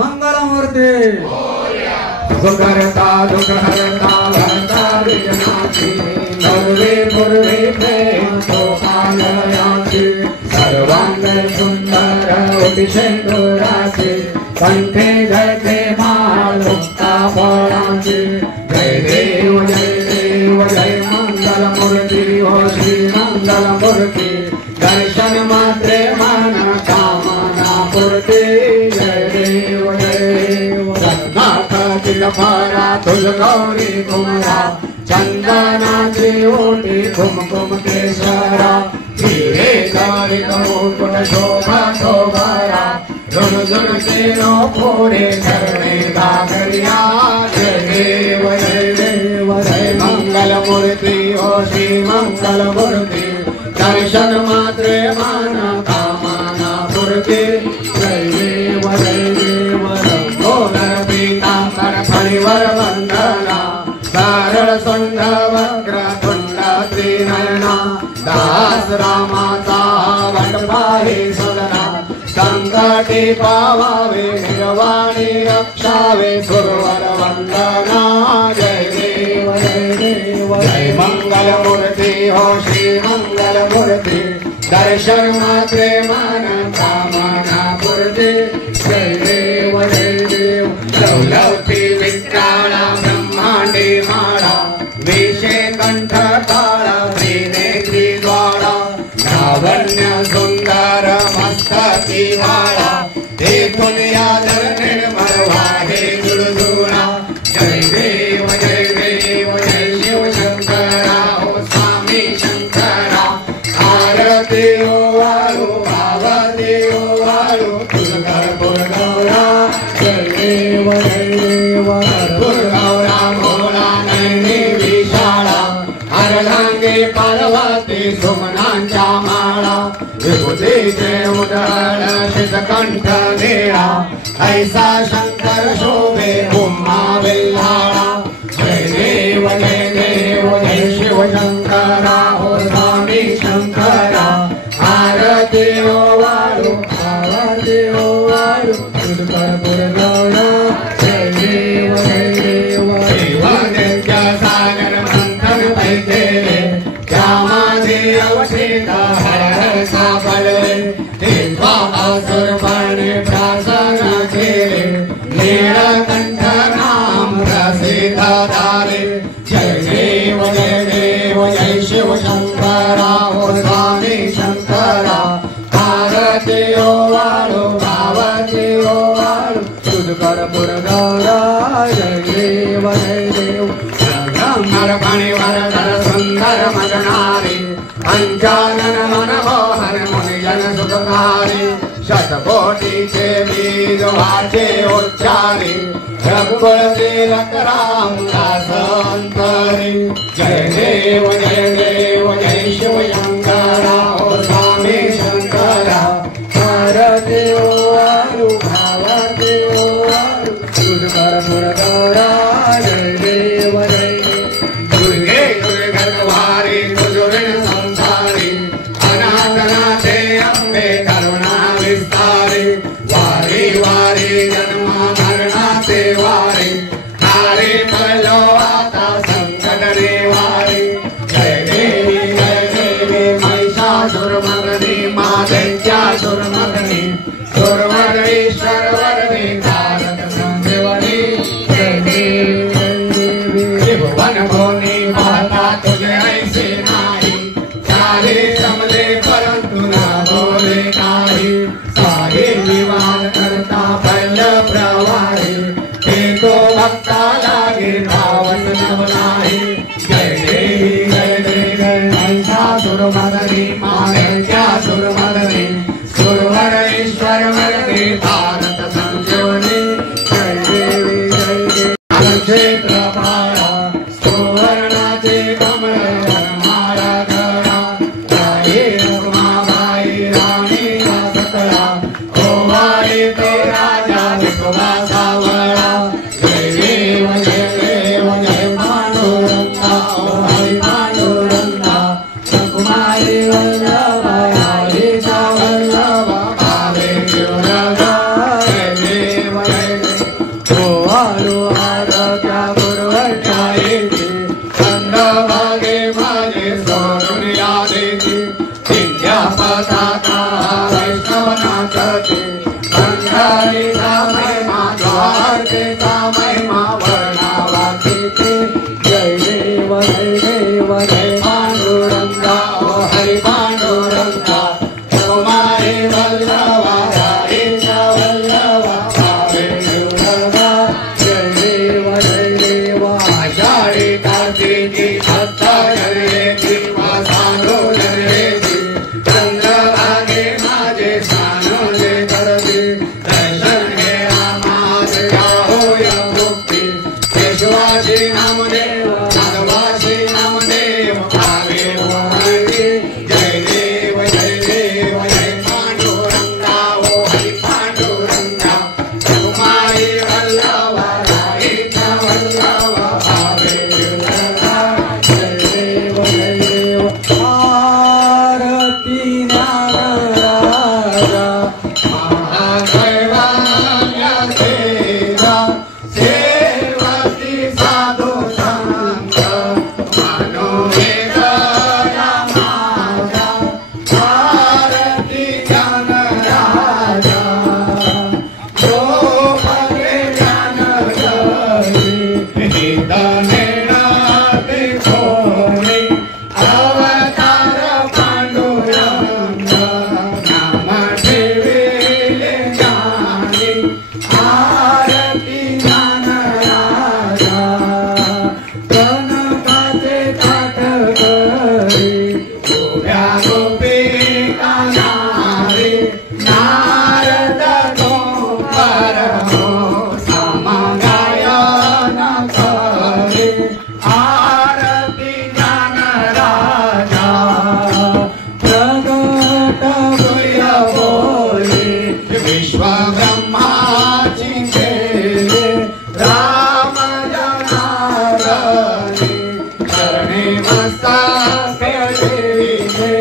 मंगलमूर्ती सुकर्ता दुःखहर्ता भर्ता विजनाति सर्वे पूर्वे प्रेम सोपालयाति सर्वांग सुंदर उदिशेन्दुराचि कंठे धरते माल मुक्ता फलाचि जय देव जय मंगलमूर्ति हो श्री मंगलमूर्ति दर्शन मात्रे मन कामना पूर्ति जय देव रत्नाथ तिलफारा तुल गौरी कुमरा चंदनाची ओटी कुमकुम केसरा हिरे कालिक मुकुट शोभा शोभारा झुन झुन केनो फोड़े करने गागरिया जय देव जय मंगल मूर्ति ओ श्री मंगल मूर्ति दर्शन मात्रे मन कामना पूर्ति जय देव लंबोदर पीतांबर फणिवर वंदना सरल सुंद वक्र तुंड त्रिनयना दास रामाचा वटपाहे सदना संकटे पावावे निर्वाणी रक्षावे सुरवर वंदना जय देव जय मंगल मूर्ति हो श्री मंगल मूर्ति दर्शन मात्रे मन कामना पूर्ति जय देव लवलवती विक्राळा ब्रह्मांडे माळा वेशे कंठ काळा त्रिनेत्री द्वारा लावण्य सुंदर मस्तकी वाळा देखून यादर निर्मळ वाहे जुळजुळा जय देव जय शिव शंकरा हो स्वामी शंकरा आरती ओवाळू भावती ओवाळू तुळजापूर गौरा जय देव गौरा भोला नयनी विशाळा अर्धांगे पार्वती सुमनांच्या माळा विभूतीचे उदळ शितकंठ निळा ऐसा शंकर शोभे उमा विल्हाळा जय देव जय शिव शंकरा हो स्वामी शंकरा आरती ओवाळू आरती ओवाळू तुळजापूर गौरा जय देव देवादित्य सागर मंथन पैकेले त्या माझे अवशेष हर सापडले तेव्हा असुर पणे प्रासन केले नीळकंठ नाम प्रसिद्ध झाले जय देव जय शिव शंकरा हो स्वामी शंकरा आरती ओवाळू भावती ओवाळू तुळजापूर गौरा जय देव फणिवर धर सुंदर मदनारी पंचानन मनमोहन मुनिजन सुखकारी शतकोटीचे बीज वाचे उच्चारी रघुकुल तिलक राम दास अंतरी जय देव जय शिव शंकरा हो स्वामी शंकरा आरती ओवाळू भावती ओवाळू तुळजापूर गौरा जय देव दुर्गे दुर्गर्वारी तुझुरिण संसारी अनाथनाथे अंबे करुणा विस्तारी वारी वारी जन्मा मरणाचे वारी नारी पडलो आता संकट निवारी जय देवी महिषासुरमर्दिनी मादैत्यासुरमर्दिनी सुरवरेश्वरवर्दिनी तारक संजीवनी जय देवी त्रिभुवन भोनी माता तुझे ऐसे नाही सारे समले परंतु ना बोले काही सारे विमान करता फल प्रवाही ते तो भक्ता लागे भावस नवनाही जय देवी महिषासुरमर्दिनी मादैत्यासुरमर्दिनी सुरवर पताका वैष्णवनाथते पंढरीचा महिमा द्वारकेचा महिमा वर्णावातीते जय देव जय पांडुरंगा ओ हरी पांडुरंगा तुम्हारे वल्लभा राधेच्या वल्लभा भावे देवगा जय देव आषाढी कार्तिकी भक्त जरेची वासानो जरेची चंद्रभागे माझे सानोले करते दर्शन घे आमास होय मुक्ती केशवाची नामदेव नागवासी नामदेव भावे वरती जय देव जय पांडुरंगा ओ हरी पांडुरंगा तुम्हारी वल्लभा राधेच्या वल्लभा भावे देवगा जय देव आरती ज्ञानराजा महादैवान्य तेजा सेवती साधू संत मनोवेदना माझा आरती ज्ञानराजा जो भगे ज्ञान जरी हितने नाते कोणी अवतार पांडुरंग नाम ठेविले ज्ञानी आरती ज्ञानराजा कनकाचे ताट करी उभ्या गोपिका नारी नारद गोपाल हो समगायन करी आरती ज्ञानराजा प्रगट भूय बोली विश्व ब्रह्माची केले राम जनार्दनी चरणी मस्तक ठेविले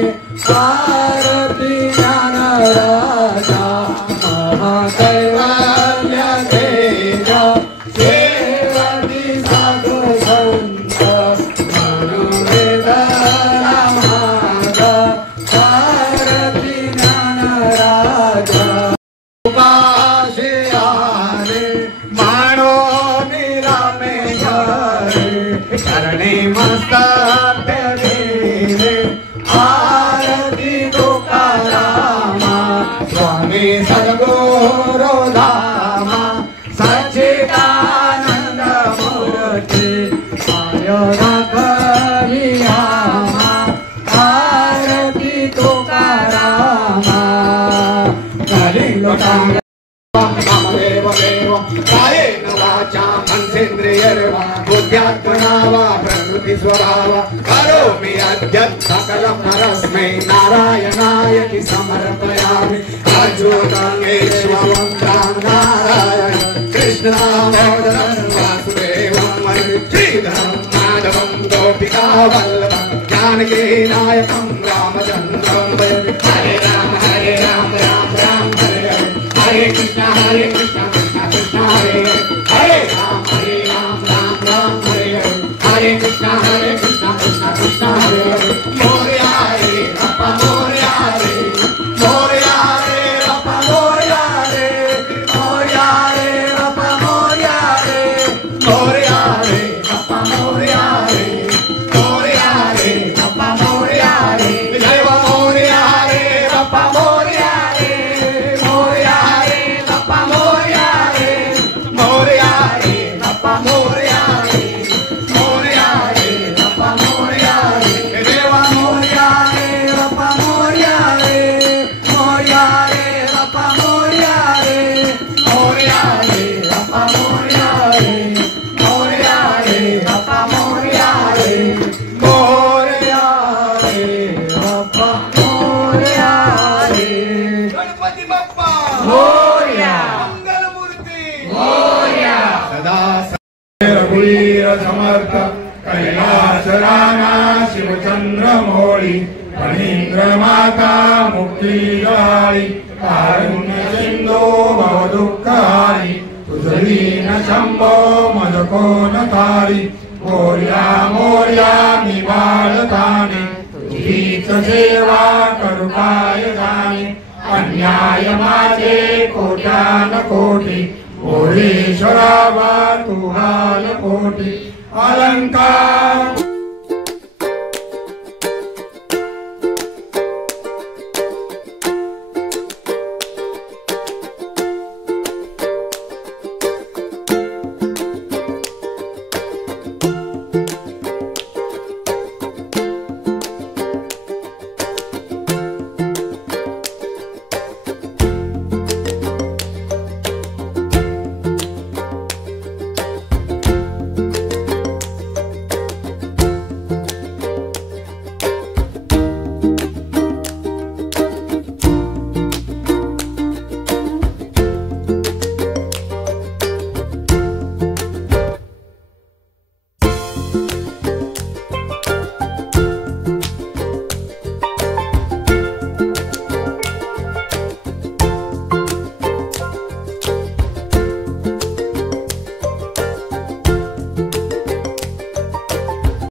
आरती ज्ञानराजा महाकैवल्य तेजा सेवती साधू संत मनोवेदना माझा आरती ज्ञानराजा उपाशी आले मानो निरामेश्वरे चरणी मस्तक ठेविले आरती तुकारामा स्वामी सद्गुरु धामा सच्चिदानंद मूर्ती आयोनाथी आमा आरती तुकारामा कलिंगोटांग नामदेव देव कायेन वाचा मनसेन्द्रियर्वा बुद्ध्यात्मना वा प्रकृति स्वभाव करोमि अद्य सकलं परस्मै नारायणाय समर्पयामि अच्युताङ्गेश्वरं नारायण कृष्णदामोदरं वासुदेवं वन्दे श्रीधरं माधवं गोपिकावल्लभं जानकीनायकं रामचन्द्रं भजे हरे राम राम राम हरे हरे कृष्ण कृष्ण कृष्ण हरे हरे राम राम राम हरे हरे कृष्ण कृष्ण कृष्ण हरे हरे मोरया रे अप्पा मोरया रे मोरया रे अप्पा मोरया रे मोरया रे अप्पा मोरया रे मोरया रे अप्पा मोरया रे मोरया रे अप्पा मोरया रे जय मोरया रे अप्पा मोरया रे मोरया रे अप्पा मोरया रे मोरया रे अप्पा मोरया रे मोरया रे अप्पा मोरया रे देवा मोरया रे अप्पा मोरया रे मोरया रे अप्पा मोरया रे मोरया रे अप्पा मोरया रे मोरया रे अप्पा मोरया रे मोरया रे अप्पा मोरया रे गणपती बाप्पा मोरया मंगलमूर्ती मोरया सदा रघुवीर समर्थ कैलास रामा शिवचंद्र मोळी फणींद्र माता मुक्ती गाळी कारुण्य सिंधू भवदुःखहारी तुझलीन शंभो मदकोन तारी मोर्या मोर्या निवाळताने तुझीच सेवा करू काय जाणे अन्याय माझे कोट्यान कोटी ओळीश्वरावा तुहाल कोटी अलंकार